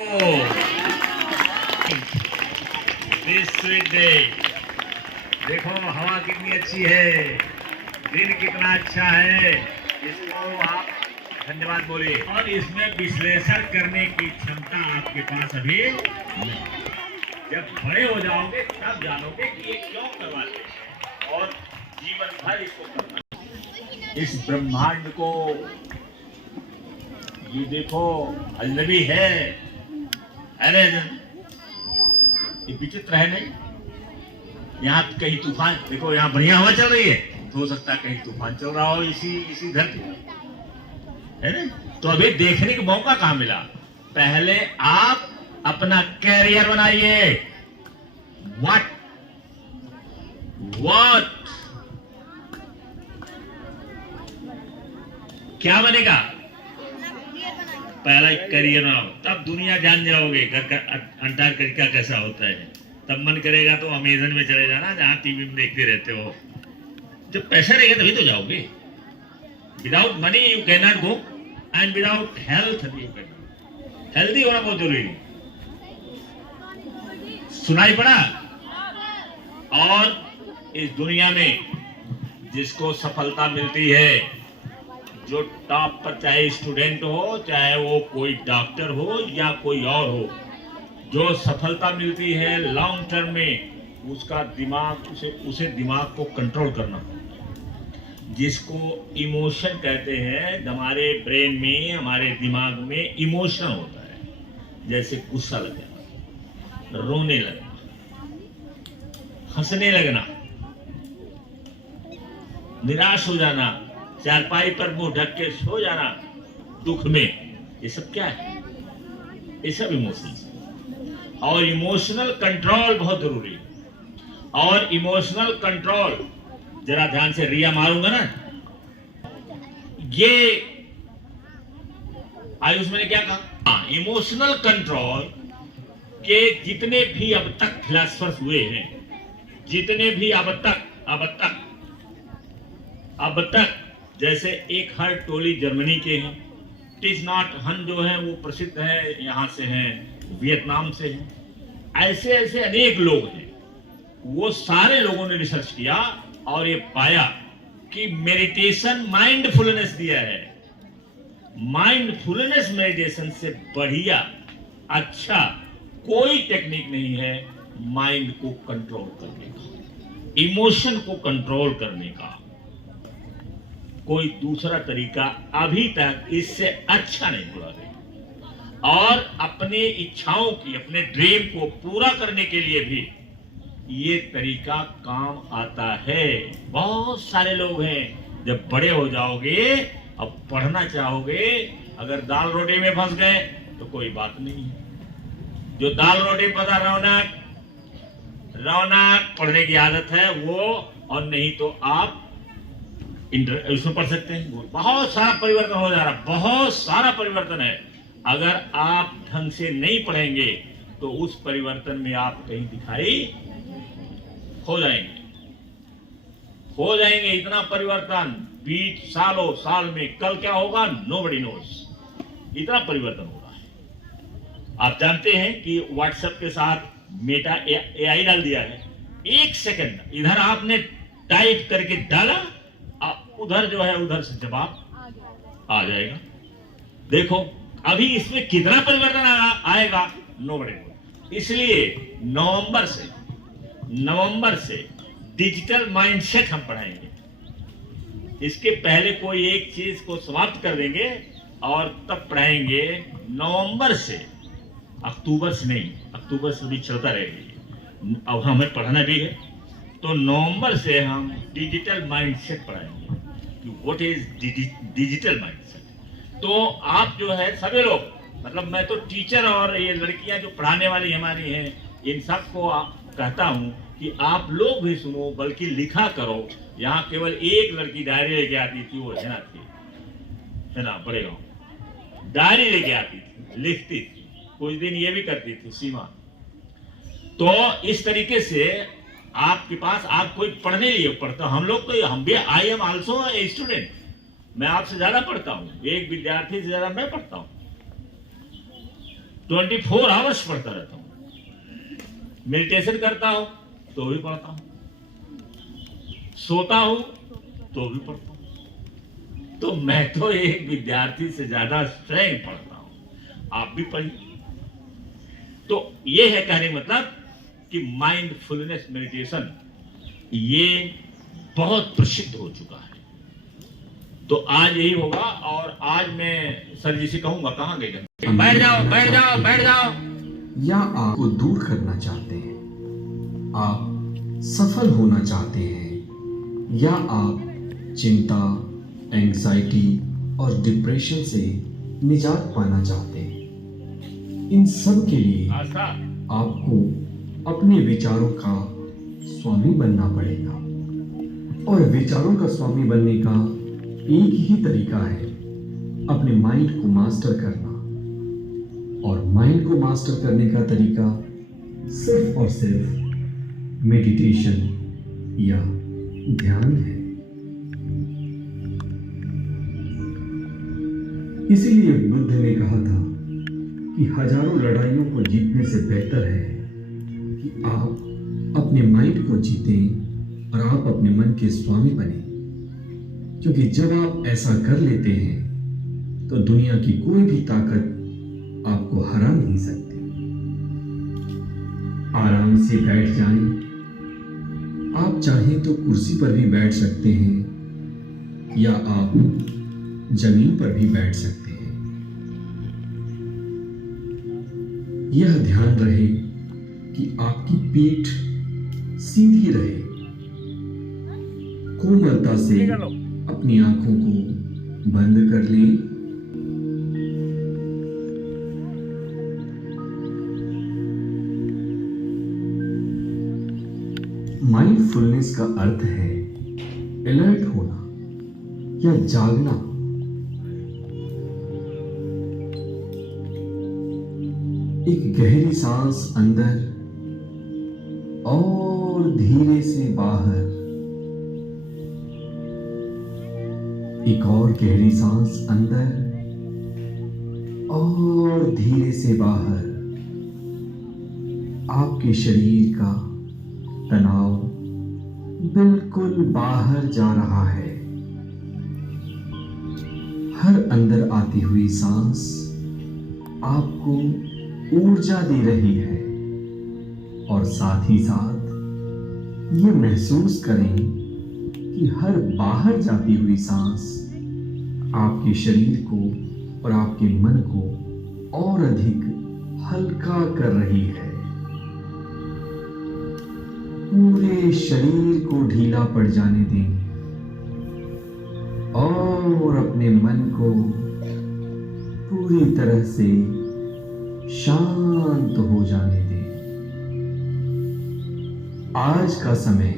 This sweet day, देखो हवा कितनी अच्छी है, दिन कितना अच्छा है, इसको आप धन्यवाद बोलिए। और इसमें विश्लेषण करने की क्षमता आपके पास अभी नहीं। जब बड़े हो जाओगे तब जानोगे कि ये क्यों करवाते हैं और जीवन भर इसको करना। इस ब्रह्मांड को ये देखो अजनबी है, अरे ये विचित्र है नहीं। यहाँ कहीं तूफान, देखो यहाँ बढ़िया हवा चल रही है, तो हो सकता है कहीं तूफान चल रहा हो इसी धरती पर, है ना। तो अभी देखने का मौका कहाँ मिला। पहले आप अपना कैरियर बनाइए। व्हाट क्या बनेगा? पहला करियर बनाओ, तब दुनिया जान जाओगे अंटार्कटिका कैसा होता है। तब मन करेगा तो अमेजन में चले जाना, जहां टीवी में देखते रहते हो। जब पैसा रहेगा तभी तो जाओगे। Without money you can not go and without health you can not. Healthy होना बहुत जरूरी है। सुनाई पड़ा? और इस दुनिया में जिसको सफलता मिलती है, जो टॉप पर, चाहे स्टूडेंट हो, चाहे वो कोई डॉक्टर हो या कोई और हो, जो सफलता मिलती है लॉन्ग टर्म में, उसका दिमाग, उसे दिमाग को कंट्रोल करना, जिसको इमोशन कहते हैं। हमारे ब्रेन में, हमारे दिमाग में इमोशन होता है, जैसे गुस्सा लगना, रोने लगना, हंसने लगना, निराश हो जाना, चारपाई पर मुंह ढक के सो जाना दुख में, ये सब क्या है? ये सब इमोशंस। और इमोशनल कंट्रोल बहुत जरूरी है। और इमोशनल कंट्रोल, जरा ध्यान से रिया मारूंगा ना, ये आयुष मैंने क्या कहा? इमोशनल कंट्रोल के जितने भी अब तक फिलोसफर्स हुए हैं, जितने भी अब तक जैसे एक हर टोली जर्मनी के हैं, टिस नॉट हन जो है वो प्रसिद्ध है, यहाँ से हैं, वियतनाम से हैं, ऐसे ऐसे अनेक लोग हैं। वो सारे लोगों ने रिसर्च किया और ये पाया कि मेडिटेशन माइंडफुलनेस दिया है। माइंडफुलनेस मेडिटेशन से बढ़िया, अच्छा कोई टेक्निक नहीं है माइंड को कंट्रोल करने का, इमोशन को कंट्रोल करने का। कोई दूसरा तरीका अभी तक इससे अच्छा नहीं हुआ है। और अपने इच्छाओं की, अपने ड्रीम को पूरा करने के लिए भी ये तरीका काम आता है। बहुत सारे लोग हैं, जब बड़े हो जाओगे, अब पढ़ना चाहोगे, अगर दाल रोटी में फंस गए तो कोई बात नहीं है। जो दाल रोटी पता रौनक पढ़ने की आदत है वो, और नहीं तो आप इसमें पढ़ सकते हैं। बहुत सारा परिवर्तन हो जा रहा, बहुत सारा परिवर्तन है। अगर आप ढंग से नहीं पढ़ेंगे तो उस परिवर्तन में आप कहीं दिखाई हो जाएंगे। इतना परिवर्तन 20 सालों साल में, कल क्या होगा नोबडी नोस। इतना परिवर्तन हो रहा है। आप जानते हैं कि व्हाट्सएप के साथ मेटा एआई डाल दिया है। 1 सेकंड इधर आपने टाइप करके डाला, उधर जो है उधर से जवाब आ जाएगा। देखो अभी इसमें कितना परिवर्तन आएगा नोबडी नोस। इसलिए नवंबर से डिजिटल माइंडसेट हम पढ़ाएंगे। इसके पहले कोई एक चीज को समाप्त कर देंगे और तब पढ़ाएंगे नवंबर से। अक्टूबर से नहीं, अक्टूबर से भी चलता रहेगा, अब हमें पढ़ना भी है। तो नवंबर से हम डिजिटल माइंडसेट पढ़ाएंगे कि व्हाट इज डिजिटल माइंडसेट। तो आप जो है सभी लोग, मतलब मैं तो टीचर और ये लड़कियां जो पढ़ाने वाली हमारी हैं, इन सबको कहता हूं कि आप लोग भी सुनो, बल्कि लिखा करो। यहाँ केवल एक लड़की डायरी लेके आती थी, वो हेना थी, हेना बड़े गाँव, डायरी लेके आती थी, लिखती थी, कुछ दिन ये भी करती थी सीमा। तो इस तरीके से आपके पास, आप कोई पढ़ने लिए पढ़ता, हम लोग तो, हम भी, I am also a student, मैं आपसे ज्यादा पढ़ता हूँ, एक विद्यार्थी से ज्यादा मैं पढ़ता हूँ। 24 आवर्स पढ़ता रहता हूँ। मेडिटेशन करता हूँ तो भी पढ़ता हूँ, सोता हूँ तो भी पढ़ता हूँ। तो मैं तो एक विद्यार्थी से ज्यादा स्वयं पढ़ता हूँ, आप भी पढ़िए। तो ये है कहने मतलब कि माइंडफुलनेस मेडिटेशन ये बहुत प्रसिद्ध हो चुका है। तो आज यही होगा। और आज मैं सर जी से कहूंगा, कहाँ गए? बैठ जाओ बैठ जाओ बैठ जाओ। या आपको दूर करना चाहते हैं, आप सफल होना चाहते हैं, या आप चिंता, एंग्जाइटी और डिप्रेशन से निजात पाना चाहते हैं, इन सब के लिए आपको अपने विचारों का स्वामी बनना पड़ेगा। और विचारों का स्वामी बनने का एक ही तरीका है, अपने माइंड को मास्टर करना। और माइंड को मास्टर करने का तरीका सिर्फ और सिर्फ मेडिटेशन या ध्यान है। इसीलिए बुद्ध ने कहा था कि हजारों लड़ाइयों को जीतने से बेहतर है कि आप अपने माइंड को जीतें और आप अपने मन के स्वामी बने। क्योंकि जब आप ऐसा कर लेते हैं तो दुनिया की कोई भी ताकत आपको हरा नहीं सकती। आराम से बैठ जाएं। आप चाहें तो कुर्सी पर भी बैठ सकते हैं या आप जमीन पर भी बैठ सकते हैं। यह ध्यान रहे कि आपकी पीठ सीधी रहे। कोमलता से अपनी आंखों को बंद कर लें। माइंडफुलनेस का अर्थ है अलर्ट होना या जागना। एक गहरी सांस अंदर और धीरे से बाहर। एक और गहरी सांस अंदर और धीरे से बाहर। आपके शरीर का तनाव बिल्कुल बाहर जा रहा है। हर अंदर आती हुई सांस आपको ऊर्जा दे रही है। और साथ ही साथ ये महसूस करें कि हर बाहर जाती हुई सांस आपके शरीर को और आपके मन को और अधिक हल्का कर रही है। पूरे शरीर को ढीला पड़ जाने दें और अपने मन को पूरी तरह से शांत हो जाने दें। आज का समय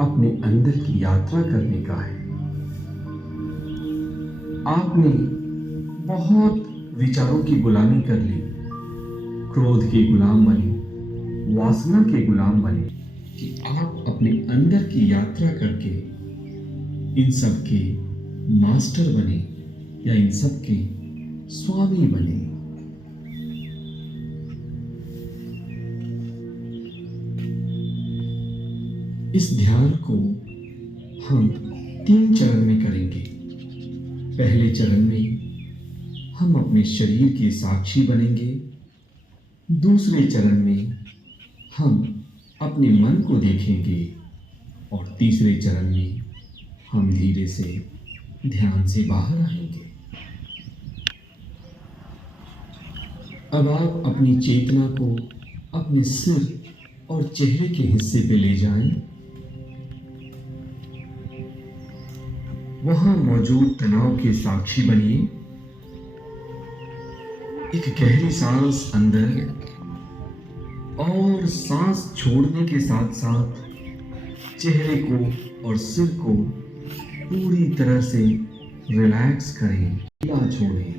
अपने अंदर की यात्रा करने का है। आपने बहुत विचारों की गुलामी कर ली, क्रोध के गुलाम बने, वासना के गुलाम बने, कि आप अपने अंदर की यात्रा करके इन सब के मास्टर बने या इन सब के स्वामी बने। इस ध्यान को हम 3 चरण में करेंगे। पहले चरण में हम अपने शरीर के साक्षी बनेंगे। दूसरे चरण में हम अपने मन को देखेंगे और तीसरे चरण में हम धीरे से ध्यान से बाहर आएंगे। अब आप अपनी चेतना को अपने सिर और चेहरे के हिस्से पे ले जाएं। वहां मौजूद तनाव के साक्षी बनिए। एक गहरी सांस अंदर और सांस छोड़ने के साथ साथ चेहरे को और सिर को पूरी तरह से रिलैक्स करें, ढीला छोड़ें।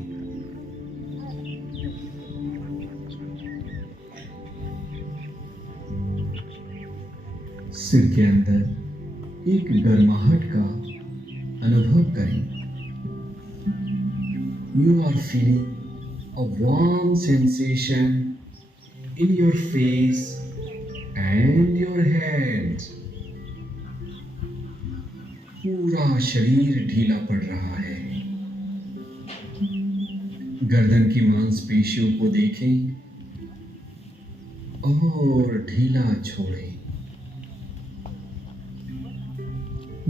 सिर के अंदर एक गर्माहट का अनुभव करें। You are feeling a warm sensation in your face and your hands. पूरा शरीर ढीला पड़ रहा है। गर्दन की मांसपेशियों को देखें और ढीला छोड़ें।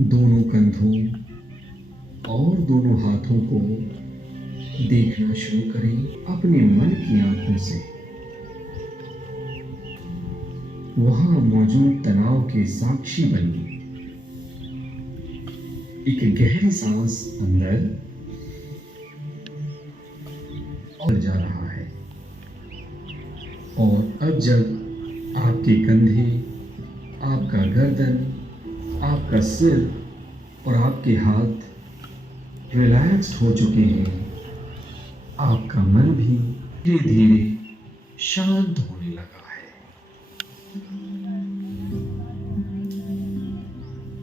दोनों कंधों और दोनों हाथों को देखना शुरू करें अपने मन की आंखों से। वहां मौजूद तनाव के साक्षी बनिए। एक गहरी सांस अंदर और जा रहा है और अब जब आपके कंधे, आपका गर्दन, आपका सिर और आपके हाथ रिलैक्स हो चुके हैं, आपका मन भी धीरे धीरे शांत होने लगा है।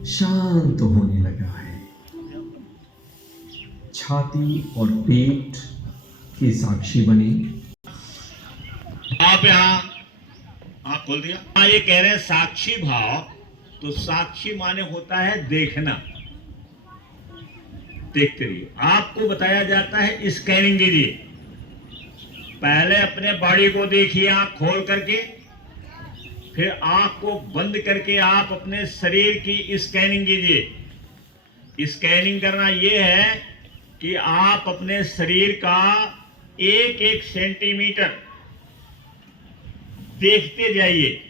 शांत होने लगा है। छाती और पेट के साक्षी बने। आप यहाँ आप खोल दिया। हाँ, ये कह रहे हैं साक्षी भाव। तो साक्षी माने होता है देखना। देखते रहिए। आपको बताया जाता है स्कैनिंग कीजिए। पहले अपने बॉडी को देखिए आंख खोल करके, फिर आंख को बंद करके आप अपने शरीर की स्कैनिंग कीजिए। स्कैनिंग करना यह है कि आप अपने शरीर का एक एक सेंटीमीटर देखते जाइए,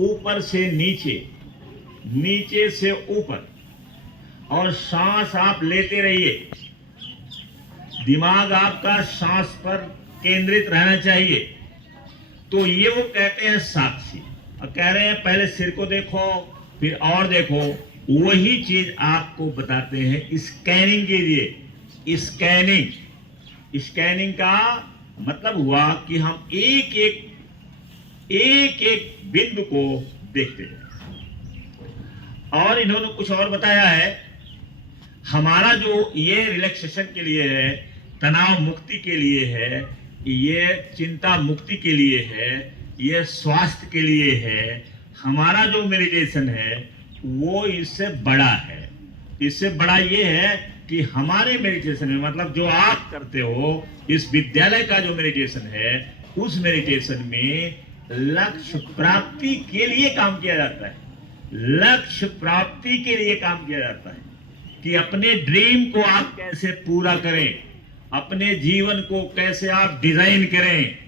ऊपर से नीचे, नीचे से ऊपर, और सांस आप लेते रहिए। दिमाग आपका सांस पर केंद्रित रहना चाहिए। तो ये वो कहते हैं साक्षी। और कह रहे हैं पहले सिर को देखो, फिर और देखो। वही चीज आपको बताते हैं स्कैनिंग कीजिए। स्कैनिंग का मतलब हुआ कि हम एक एक बिंदु को देखते हैं। और इन्होंने कुछ और बताया है। हमारा जो ये रिलैक्सेशन के लिए है, तनाव मुक्ति के लिए है, ये चिंता मुक्ति के लिए है, ये स्वास्थ्य के लिए है। हमारा जो मेडिटेशन है वो इससे बड़ा है। इससे बड़ा ये है कि हमारे मेडिटेशन में, मतलब जो आप करते हो, इस विद्यालय का जो मेडिटेशन है, उस मेडिटेशन में लक्ष्य प्राप्ति के लिए काम किया जाता है। लक्ष्य प्राप्ति के लिए काम किया जाता है कि अपने ड्रीम को आप कैसे पूरा करें, अपने जीवन को कैसे आप डिजाइन करें।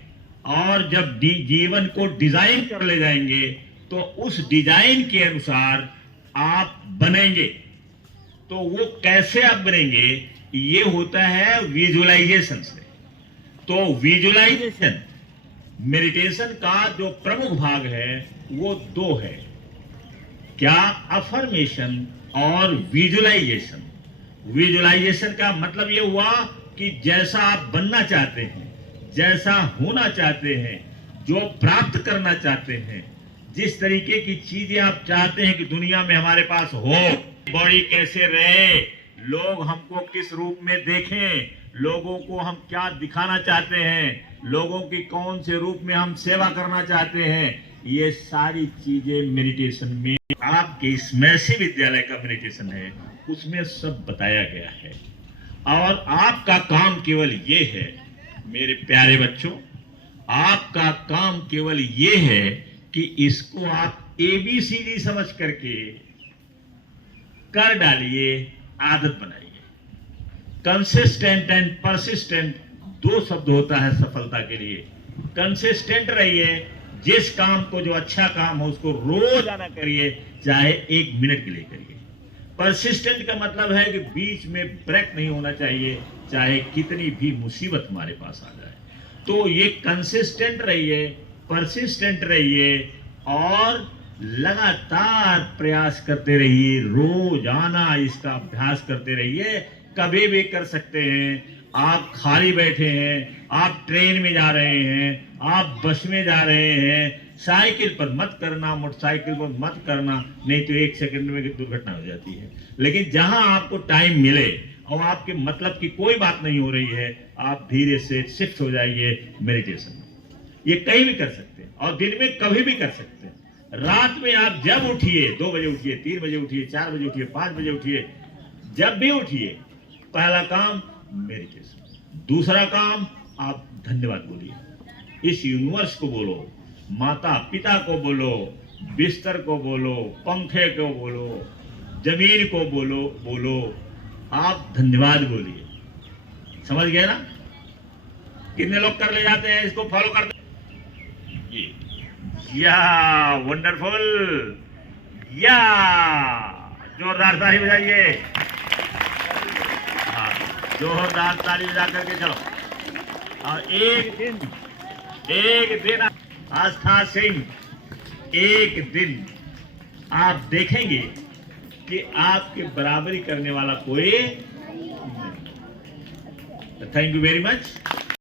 और जब जीवन को डिजाइन कर ले जाएंगे तो उस डिजाइन के अनुसार आप बनेंगे। तो वो कैसे आप बनेंगे, ये होता है विजुअलाइजेशन से। तो विजुअलाइजेशन मेडिटेशन का जो प्रमुख भाग है वो दो है। क्या? अफर्मेशन और विजुअलाइजेशन। विजुअलाइजेशन का मतलब ये हुआ कि जैसा आप बनना चाहते हैं, जैसा होना चाहते हैं, जो प्राप्त करना चाहते हैं, जिस तरीके की चीजें आप चाहते हैं कि दुनिया में हमारे पास हो, बॉडी कैसे रहे, लोग हमको किस रूप में देखें, लोगों को हम क्या दिखाना चाहते हैं, लोगों की कौन से रूप में हम सेवा करना चाहते हैं, ये सारी चीजें मेडिटेशन में, आपके इस महर्षि विद्यालय का मेडिटेशन है, उसमें सब बताया गया है। और आपका काम केवल ये है मेरे प्यारे बच्चों, आपका काम केवल ये है कि इसको आप ABCD समझ करके कर डालिए, आदत बनाइए। कंसिस्टेंट एंड परसिस्टेंट दो शब्द होता है सफलता के लिए। कंसिस्टेंट रहिए, जिस काम को, जो अच्छा काम हो उसको रोजाना करिए, चाहे 1 मिनट के लिए करिए। परसिस्टेंट का मतलब है कि बीच में ब्रेक नहीं होना चाहिए, चाहे कितनी भी मुसीबत हमारे पास आ जाए। तो ये कंसिस्टेंट रहिए, परसिस्टेंट रहिए और लगातार प्रयास करते रहिए, रोजाना इसका अभ्यास करते रहिए। कभी भी कर सकते हैं। आप खाली बैठे हैं, आप ट्रेन में जा रहे हैं, आप बस में जा रहे हैं, साइकिल पर मत करना, मोटरसाइकिल पर मत करना, नहीं तो 1 सेकंड में दुर्घटना हो जाती है। लेकिन जहां आपको टाइम मिले और आपके मतलब की कोई बात नहीं हो रही है, आप धीरे से शिफ्ट हो जाइए मेडिटेशन में। ये कहीं भी कर सकते हैं और दिन में कभी भी कर सकते हैं। रात में आप जब उठिए, 2 बजे उठिए, 3 बजे उठिए, 4 बजे उठिए, 5 बजे उठिए, जब भी उठिए, पहला काम मेडिटेशन, दूसरा काम आप धन्यवाद बोलिए। इस यूनिवर्स को बोलो, माता पिता को बोलो, बिस्तर को बोलो, पंखे को बोलो, जमीन को बोलो, आप धन्यवाद बोलिए। समझ गए ना? कितने लोग कर ले जाते हैं, इसको फॉलो करते? या वंडरफुल, या जोरदार ताली बजाइए। हाँ, जोरदार ताली बजा करके चलो। और एक दिन आस्था सिंह, एक दिन आप देखेंगे कि आपकी बराबरी करने वाला कोई नहीं। Thank you very much.